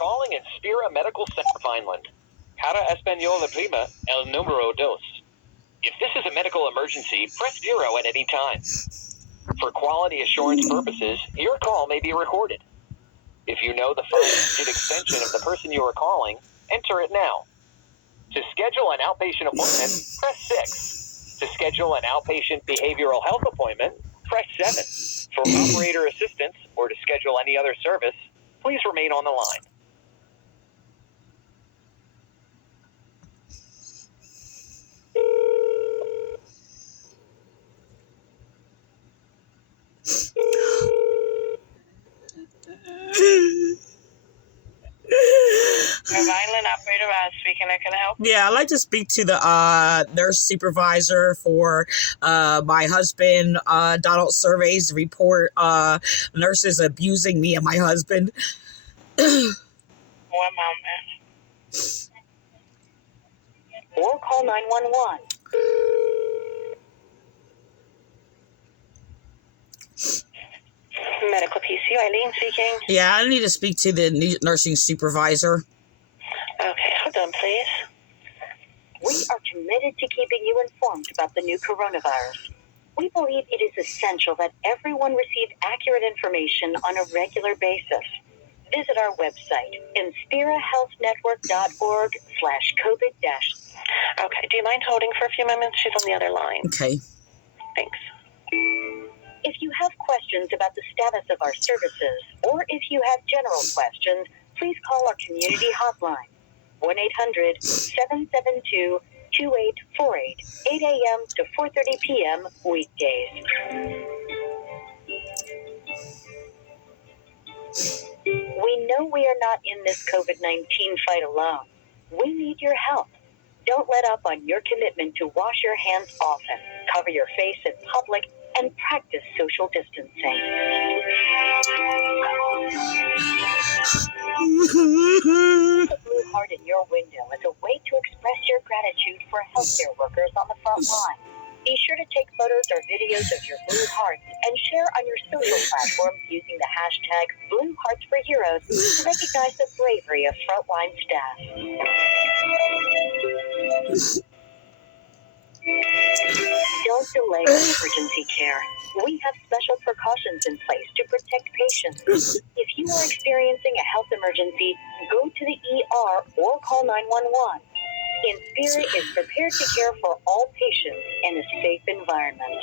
calling Inspira Medical Center of Vineland. Para Español Prima, el número dos. If this is a medical emergency, press 0 at any time. For quality assurance purposes, your call may be recorded. If you know the 5-digit extension of the person you are calling, enter it now. To schedule an outpatient appointment, press 6. To schedule an outpatient behavioral health appointment, press 7. For operator assistance or to schedule any other service, please remain on the line. Vineland operator speaking. I can help. Yeah, I'd like to speak to the nurse supervisor for my husband. Donald surveys report nurses abusing me and my husband. 1 moment. Or call 911. Medical PCU, Eileen speaking. Yeah, I need to speak to the nursing supervisor. Okay, hold on, please. We are committed to keeping you informed about the new coronavirus. We believe it is essential that everyone receive accurate information on a regular basis. Visit our website, inspirahealthnetwork.org/COVID-. Okay, do you mind holding for a few moments? She's on the other line. Okay. Thanks. If you have questions about the status of our services, or if you have general questions, please call our community hotline, 1-800-772-2848, 8 a.m. to 4:30 p.m. weekdays. We know we are not in this COVID-19 fight alone. We need your help. Don't let up on your commitment to wash your hands often, cover your face in public, and practice social distancing. Put a blue heart in your window as a way to express your gratitude for healthcare workers on the front line. Be sure to take photos or videos of your blue hearts and share on your social platforms using the hashtag #BlueHeartsForHeroes to recognize the bravery of frontline staff. Don't delay emergency care. We have special precautions in place to protect patients. If you are experiencing a health emergency, go to the ER or call 911. Inspira is prepared to care for all patients in a safe environment.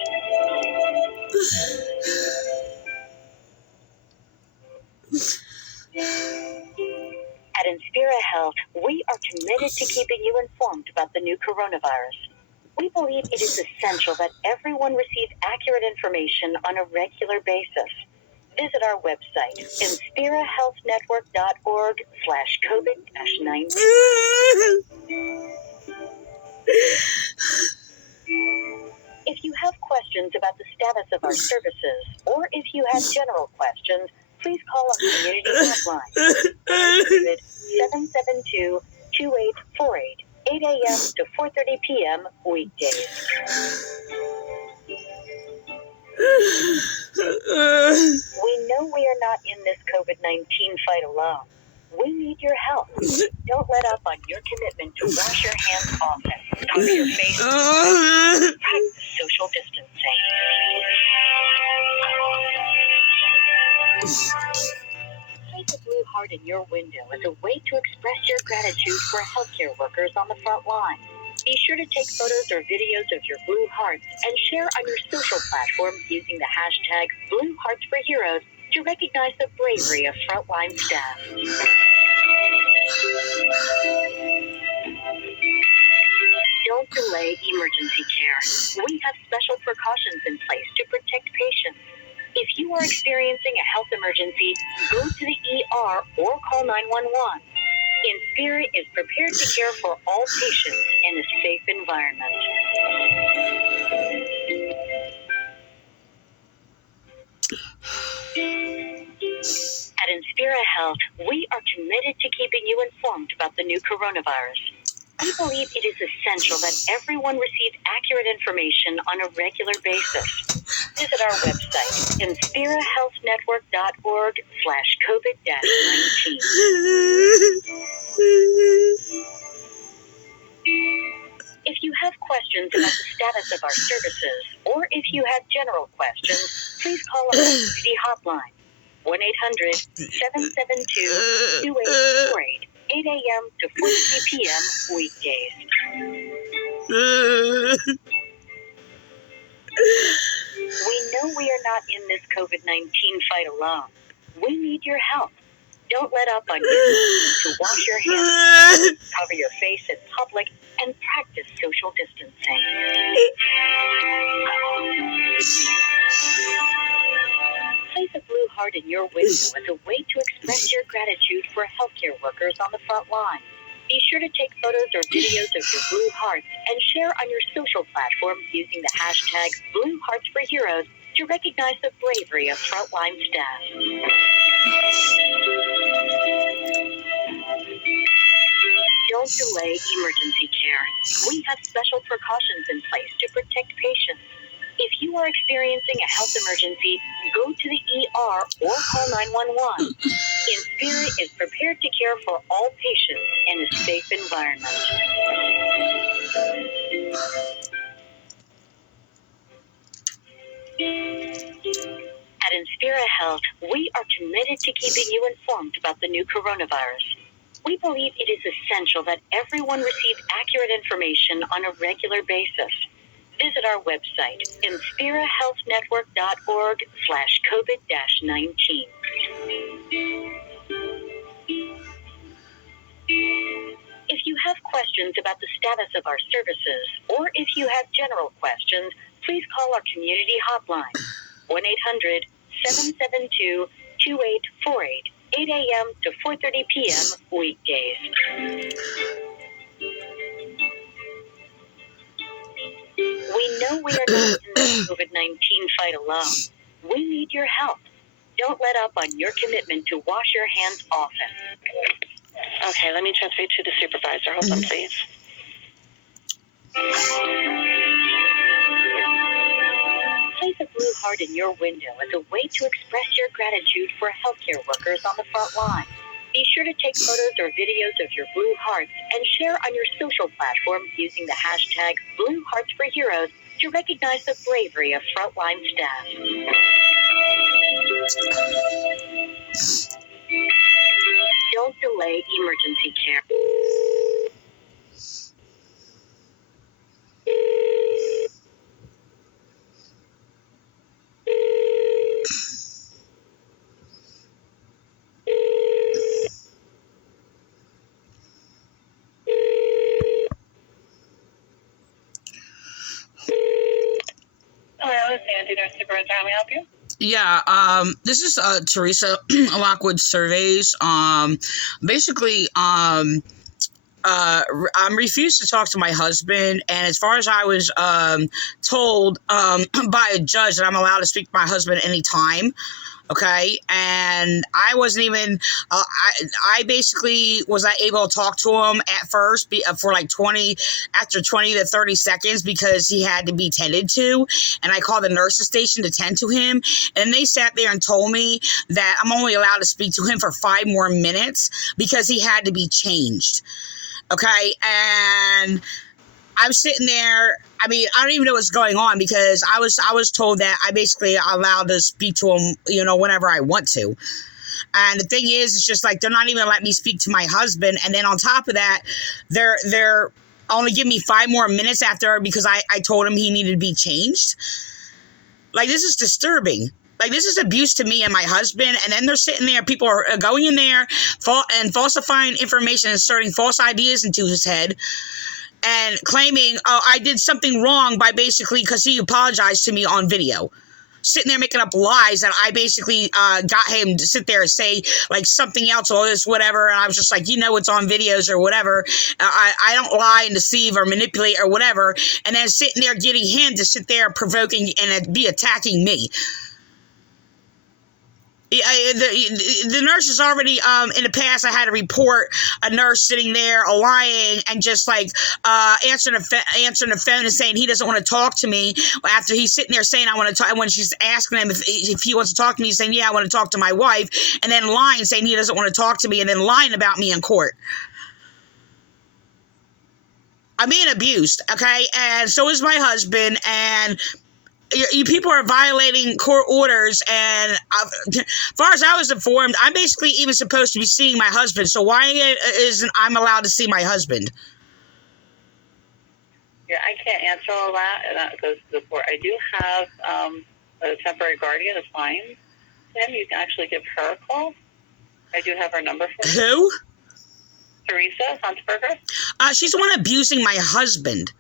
At Inspira Health, we are committed to keeping you informed about the new coronavirus. We believe it is essential that everyone receive accurate information on a regular basis. Visit our website, inspirahealthnetwork.org/COVID-19. If you have questions about the status of our services, or if you have general questions, please call our community hotline, 772-2848, 8 a.m. to 4:30 p.m. weekdays. We know we are not in this COVID-19 fight alone. We need your help. Don't let up on your commitment to wash your hands often, cover your face, practice social distancing. Place a blue heart in your window as a way to express your gratitude for healthcare workers on the front line. Be sure to take photos or videos of your blue hearts and share on your social platforms using the hashtag #BlueHeartsForHeroes to recognize the bravery of frontline staff. Don't delay emergency care. We have special precautions in place to protect patients. If you are experiencing a health emergency, go to the ER or call 911. Inspira is prepared to care for all patients in a safe environment. At Inspira Health, we are committed to keeping you informed about the new coronavirus. We believe it is essential that everyone receive accurate information on a regular basis. Visit our website, inspirahealthnetwork.org/COVID-19. If you have questions about the status of our services, or if you have general questions, please call our community hotline, 1-800-772-2848, 8 a.m. to 4:30 p.m. weekdays. We know we are not in this COVID-19 fight alone. We need your help. Don't let up on your duty to wash your hands, cover your face in public, and practice social distancing. Place a blue heart in your window as a way to express your gratitude for healthcare workers on the front line. Be sure to take photos or videos of your blue hearts and share on your social platforms using the hashtag #BlueHeartsForHeroes to recognize the bravery of frontline staff. Don't delay emergency care. We have special precautions in place to protect patients. If you are experiencing a health emergency, go to the ER or call 911. Inspira is prepared to care for all patients in a safe environment. At Inspira Health, we are committed to keeping you informed about the new coronavirus. We believe it is essential that everyone receive accurate information on a regular basis. Visit our website, inspirahealthnetwork.org/COVID-19. If you have questions about the status of our services, or if you have general questions, please call our community hotline, 1-800-772-2848, 8 a.m. to 4:30 p.m. weekdays. We know we are not in the COVID-19 fight alone. We need your help. Don't let up on your commitment to wash your hands often. Okay, let me transfer you to the supervisor. Hold on, please. Place a blue heart in your window as a way to express your gratitude for healthcare workers on the front line. Be sure to take photos or videos of your blue hearts and share on your social platforms using the hashtag #BlueHeartsForHeroes to recognize the bravery of frontline staff. Don't delay emergency care. Hello, it's Sandy, nurse supervisor. How may I help you? Yeah, this is Teresa Lockwood Surveys. Basically, I'm refused to talk to my husband, and as far as I was told by a judge that I'm allowed to speak to my husband anytime. Okay, and I wasn't even, I basically was not able to talk to him at first for like 20 to 30 seconds because he had to be tended to, and I called the nurse's station to tend to him, and they sat there and told me that I'm only allowed to speak to him for 5 more minutes because he had to be changed. Okay, and I was sitting there. I mean, I don't even know what's going on because I was told that I basically allowed to speak to him, whenever I want to. And the thing is, it's just like they're not even letting me speak to my husband. And then on top of that, they're only giving me 5 more minutes after because I told him he needed to be changed. Like, this is disturbing. Like, this is abuse to me and my husband. And then they're sitting there, people are going in there and falsifying information, inserting false ideas into his head, and claiming, I did something wrong by basically, because he apologized to me on video. Sitting there making up lies that I basically got him to sit there and say, like, something else or this, whatever. And I was just like, it's on videos or whatever. I don't lie and deceive or manipulate or whatever. And then sitting there getting him to sit there provoking and be attacking me. The nurse is already in the past. I had to report a nurse sitting there lying and just like answering the phone and saying he doesn't want to talk to me after he's sitting there saying I want to talk. And when she's asking him if he wants to talk to me, he's saying yeah I want to talk to my wife, and then lying saying he doesn't want to talk to me, and then lying about me in court. I'm being abused, okay, and so is my husband, and you people are violating court orders, and as far as I was informed, I'm basically even supposed to be seeing my husband, so why isn't I'm allowed to see my husband? Yeah, I can't answer all that, and that goes to the court. I do have a temporary guardian assigned to him. You can actually give her a call. I do have her number for you. Who? Teresa Hunsberger. She's the one abusing my husband.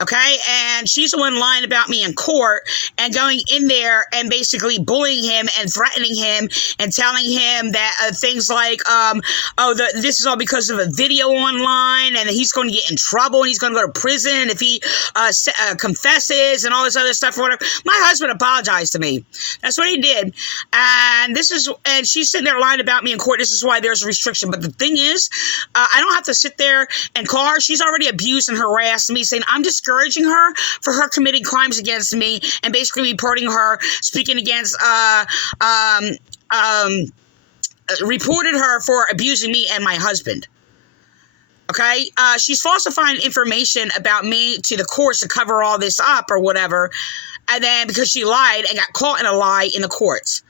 Okay, and she's the one lying about me in court and going in there and basically bullying him and threatening him and telling him that things like, this is all because of a video online and he's going to get in trouble and he's going to go to prison if he confesses and all this other stuff or whatever. My husband apologized to me. That's what he did. And she's sitting there lying about me in court. This is why there's a restriction. But the thing is, I don't have to sit there and call her. She's already abused and harassed me, saying I'm discouraging her for her committing crimes against me and basically reporting her, speaking against, reported her for abusing me and my husband. Okay? She's falsifying information about me to the courts to cover all this up or whatever. And then because she lied and got caught in a lie in the courts.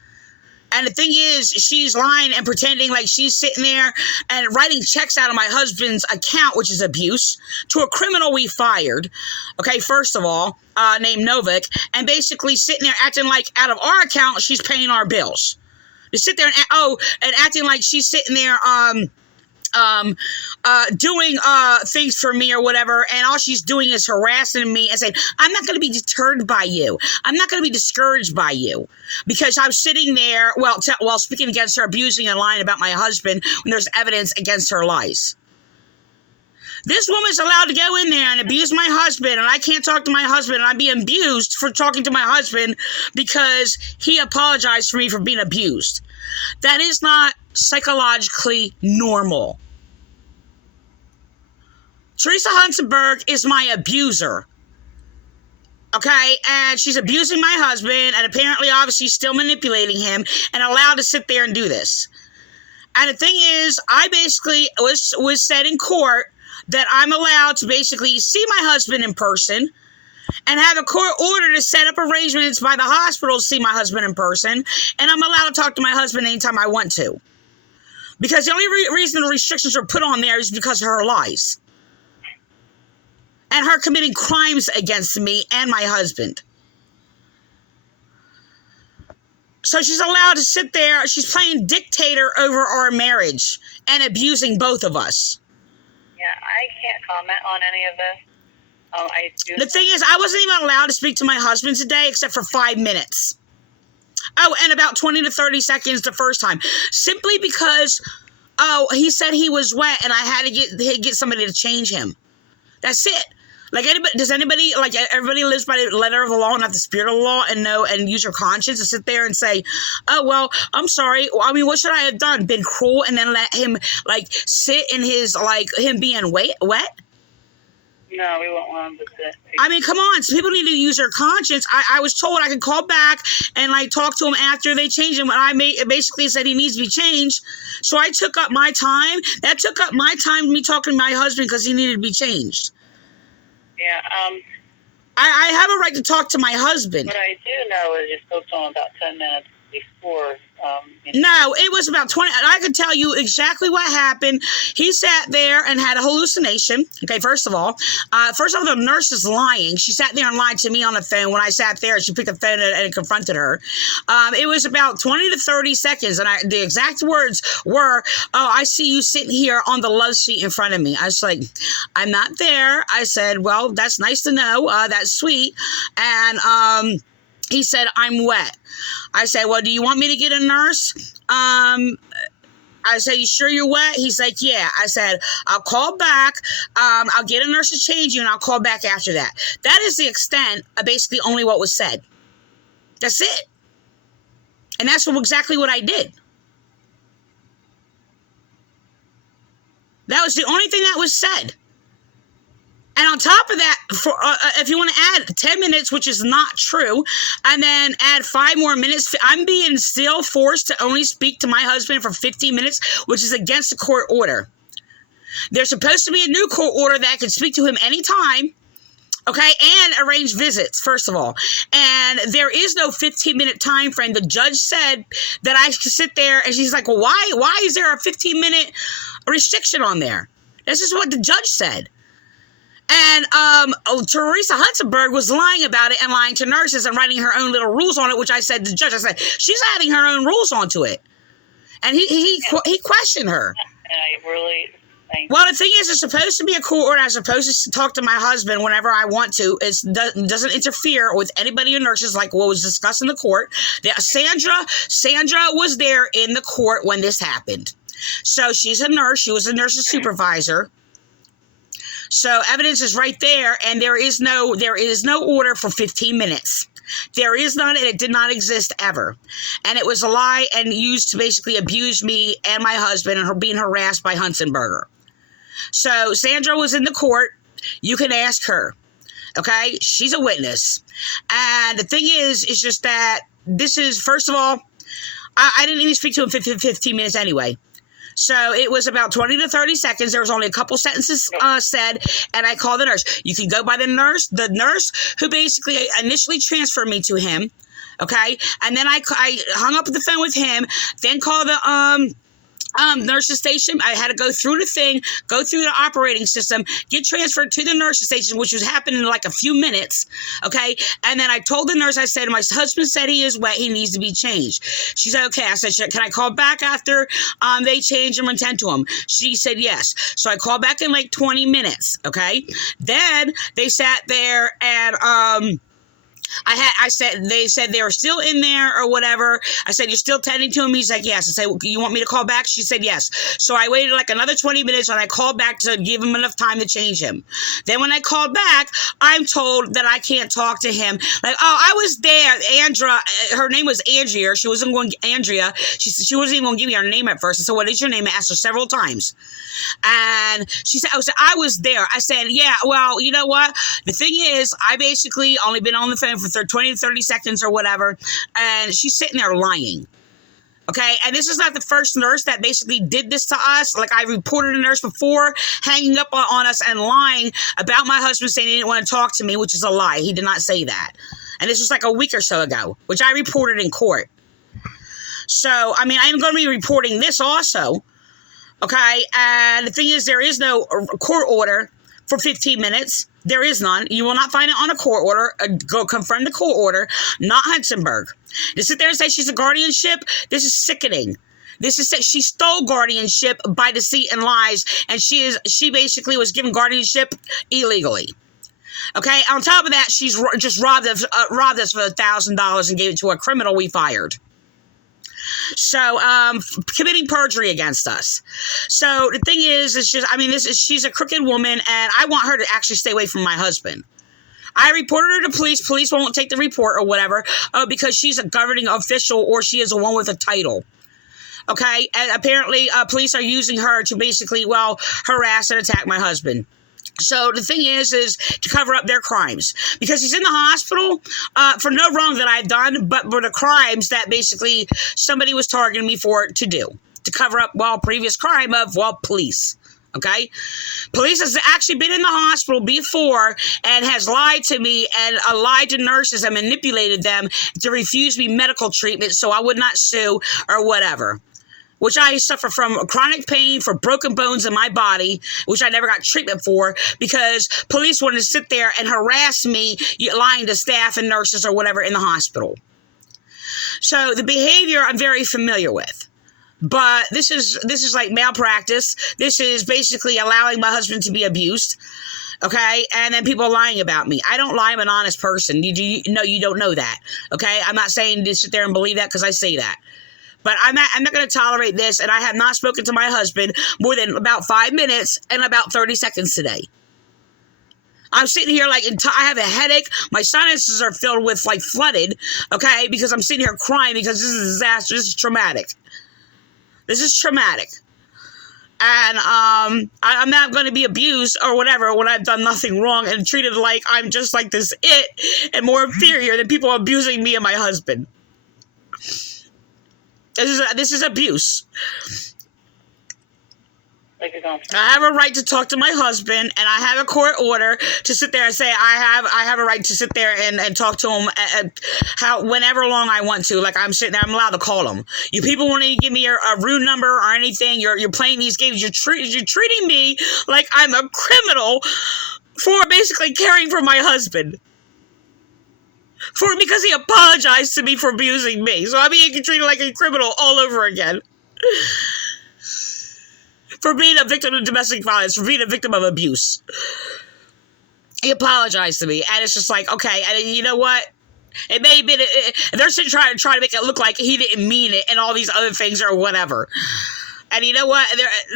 And the thing is, she's lying and pretending like she's sitting there and writing checks out of my husband's account, which is abuse, to a criminal we fired, okay, first of all, named Novik, and basically sitting there acting like out of our account, she's paying our bills. To sit there and acting like she's sitting there, doing things for me or whatever, and all she's doing is harassing me and saying, I'm not going to be deterred by you. I'm not going to be discouraged by you. Because I'm sitting there, while speaking against her, abusing and lying about my husband when there's evidence against her lies. This woman's allowed to go in there and abuse my husband, and I can't talk to my husband, and I'm being abused for talking to my husband because he apologized for me for being abused. That is not psychologically normal. Teresa Hunsberger is my abuser. Okay, and she's abusing my husband and apparently, obviously, still manipulating him and allowed to sit there and do this. And the thing is, I basically was said in court that I'm allowed to basically see my husband in person and have a court order to set up arrangements by the hospital to see my husband in person, and I'm allowed to talk to my husband anytime I want to. Because the only reason the restrictions are put on there is because of her lies. And her committing crimes against me and my husband. So she's allowed to sit there. She's playing dictator over our marriage and abusing both of us. Yeah, I can't comment on any of this. The thing is, I wasn't even allowed to speak to my husband today except for 5 minutes. Oh, and about 20 to 30 seconds the first time. Simply because, he said he was wet and I had to get somebody to change him. That's it. Like, everybody lives by the letter of the law, not the spirit of the law, and use your conscience to sit there and say, oh, well, I'm sorry. I mean, what should I have done? Been cruel and then let him, sit in his, him being wet? No, we won't want him to sit. I mean, come on. So people need to use their conscience. I was told I could call back and, talk to him after they change him. When I basically said he needs to be changed. So I took up my time. That took up my time, me talking to my husband because he needed to be changed. Yeah, I have a right to talk to my husband. What I do know is you spoke to him about 10 minutes before. No, it was about 20. I could tell you exactly what happened. He sat there and had a hallucination. Okay, first of all, the nurse is lying. She sat there and lied to me on the phone. When I sat there, she picked the phone and confronted her. It was about 20 to 30 seconds, and the exact words were, oh, I see you sitting here on the love seat in front of me. I was like, I'm not there. I said, well, that's nice to know. That's sweet. And, he said, I'm wet. I said, well, do you want me to get a nurse? I said, you sure you're wet? He's like, yeah. I said, I'll call back. I'll get a nurse to change you, and I'll call back after that. That is the extent of basically only what was said. That's it. And that's exactly what I did. That was the only thing that was said. And on top of that, for if you want to add 10 minutes, which is not true, and then add 5 more minutes, I'm being still forced to only speak to my husband for 15 minutes, which is against the court order. There's supposed to be a new court order that I can speak to him anytime, okay, and arrange visits, first of all. And there is no 15-minute time frame. The judge said that I could sit there, and she's like, well, why is there a 15-minute restriction on there? This is what the judge said. And Teresa Hunsberger was lying about it and lying to nurses and writing her own little rules on it, which I said to the judge, I said, she's adding her own rules onto it. And he questioned her. And I really think... Well, the thing is, it's supposed to be a court order. I'm supposed to talk to my husband whenever I want to. It doesn't interfere with anybody or nurses like what was discussed in the court. Sandra was there in the court when this happened. So she's a nurse. She was a nurse's supervisor. So evidence is right there, and there is no order for 15 minutes. There is none, and it did not exist ever. And it was a lie and used to basically abuse me and my husband and her being harassed by Hunsberger. So Sandra was in the court. You can ask her. Okay? She's a witness. And the thing is just that this is, first of all, I didn't even speak to him for 15 minutes anyway. So it was about 20 to 30 seconds. There was only a couple sentences said, and I called the nurse. You can go by the nurse who basically initially transferred me to him, okay? And then I hung up the phone with him, then called the nurse's station. I had to go through the thing, go through the operating system, get transferred to the nurse's station, which was happening in like a few minutes, okay? And then I told the nurse, I said, my husband said he is wet, he needs to be changed. She said, okay. I said, can I call back after they change him and tend to him? She said, yes. So I called back in like 20 minutes, okay? Then they sat there and, they said they were still in there or whatever. I said, you're still tending to him? He's like, yes. I said, well, you want me to call back? She said, yes. So I waited like another 20 minutes and I called back to give him enough time to change him. Then when I called back, I'm told that I can't talk to him. Like, oh, I was there. Her name was Andrea. She wasn't going, Andrea. She wasn't even going to give me her name at first. I said, what is your name? I asked her several times. And she said, I was there. I said, yeah, well, you know what? The thing is, I basically only been on the phone for 20 to 30 seconds or whatever, and she's sitting there lying. Okay, and this is not the first nurse that basically did this to us. Like, I reported a nurse before hanging up on us and lying about my husband saying he didn't want to talk to me, which is a lie. He did not say that. And this was like a week or so ago, which I reported in court. So, I mean, I'm going to be reporting this also. Okay, and the thing is, there is no court order for 15 minutes. There is none. You will not find it on a court order. Go confirm the court order, not Hunsberger. To sit there and say she's a guardianship, this is sickening. She stole guardianship by deceit and lies, and she basically was given guardianship illegally. Okay, on top of that, she's just robbed us for $1,000 and gave it to a criminal we fired. So, committing perjury against us. So the thing is, she's a crooked woman, and I want her to actually stay away from my husband. I reported her to police. Police won't take the report or whatever, because she's a governing official or she is a one with a title. Okay, and apparently, police are using her to basically, harass and attack my husband. So the thing is to cover up their crimes, because he's in the hospital for no wrong that I've done, but for the crimes that basically somebody was targeting me for to do, to cover up, previous crime of, police. Okay? Police has actually been in the hospital before and has lied to me and lied to nurses and manipulated them to refuse me medical treatment so I would not sue or whatever. Which I suffer from chronic pain for broken bones in my body, which I never got treatment for because police wanted to sit there and harass me, lying to staff and nurses or whatever in the hospital. So the behavior I'm very familiar with. But this is like malpractice. This is basically allowing my husband to be abused. Okay, and then people lying about me. I don't lie. I'm an honest person. You don't know that. Okay, I'm not saying to sit there and believe that because I say that. But I'm not going to tolerate this, and I have not spoken to my husband more than about 5 minutes and about 30 seconds today. I'm sitting here like, I have a headache. My sinuses are filled with, like, flooded, okay? Because I'm sitting here crying because this is a disaster. This is traumatic. This is traumatic. And I'm not going to be abused or whatever when I've done nothing wrong and treated like I'm just like this and more inferior than people abusing me and my husband. This is abuse. I have a right to talk to my husband, and I have a court order to sit there and say I have a right to sit there and talk to him whenever long I want to. Like, I'm sitting there, I'm allowed to call him. You people want to give me a room number or anything? You're playing these games. You're treating me like I'm a criminal for basically caring for my husband. Because he apologized to me for abusing me. So I'm being treated like a criminal all over again. For being a victim of domestic violence, for being a victim of abuse. He apologized to me, and it's just like, okay, and you know what? It may have been, they're trying to make it look like he didn't mean it and all these other things or whatever. And you know what?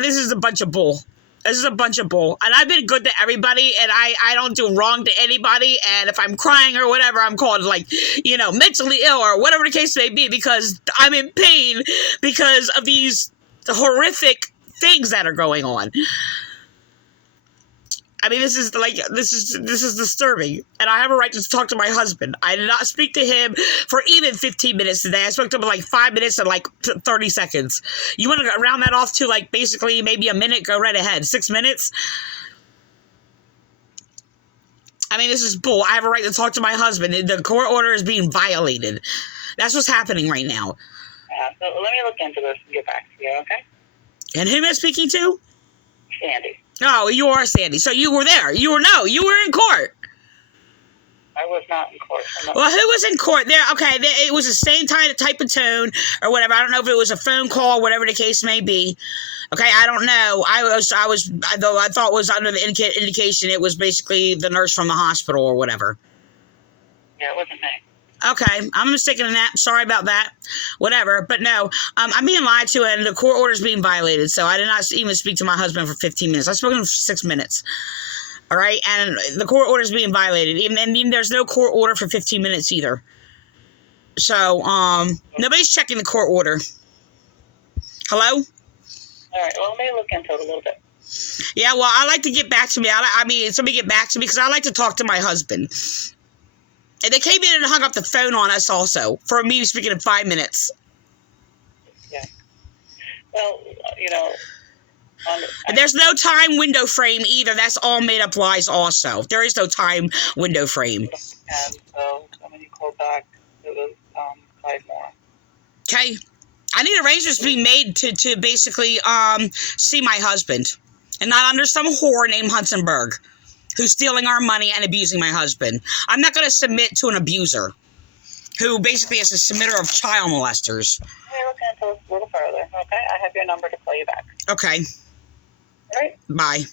This is a bunch of bull. This is a bunch of bull. And I've been good to everybody, and I don't do wrong to anybody, and if I'm crying or whatever, I'm called, like, mentally ill or whatever the case may be, because I'm in pain because of these horrific things that are going on. I mean, this is disturbing, and I have a right to talk to my husband. I did not speak to him for even 15 minutes today. I spoke to him for like 5 minutes and like 30 seconds. You want to round that off to like basically maybe a minute? Go right ahead. 6 minutes. I mean, this is bull. I have a right to talk to my husband. The court order is being violated. That's what's happening right now. Yeah, so let me look into this and get back to you, okay? And who am I speaking to? Sandy. Oh, you are Sandy. So you were there. You were in court. I was not in court. Well, who was in court there? Okay, it was the same type of tone or whatever. I don't know if it was a phone call, whatever the case may be. Okay, I don't know. I thought it was under the indication it was basically the nurse from the hospital or whatever. Yeah, it wasn't me. Okay, I'm mistaken in that. Sorry about that. Whatever. But no, I'm being lied to, and the court order is being violated. So I did not even speak to my husband for 15 minutes. I spoke to him for 6 minutes. All right, and the court order is being violated. And there's no court order for 15 minutes either. So nobody's checking the court order. Hello? All right. Well, let me look into it a little bit. Yeah. Well, I like to get back to me. Somebody get back to me because I like to talk to my husband. And they came in and hung up the phone on us also for me speaking in 5 minutes. Yeah. Well, and there's no time window frame either. That's all made up lies also. There is no time window frame. And so when you called back, it was 5 more. Okay. I need arrangements to be made to basically see my husband. And not under some whore named Hunsberger, who's stealing our money and abusing my husband. I'm not going to submit to an abuser who basically is a submitter of child molesters. Let me look into this a little further, okay? I have your number to call you back. Okay. All right. Bye.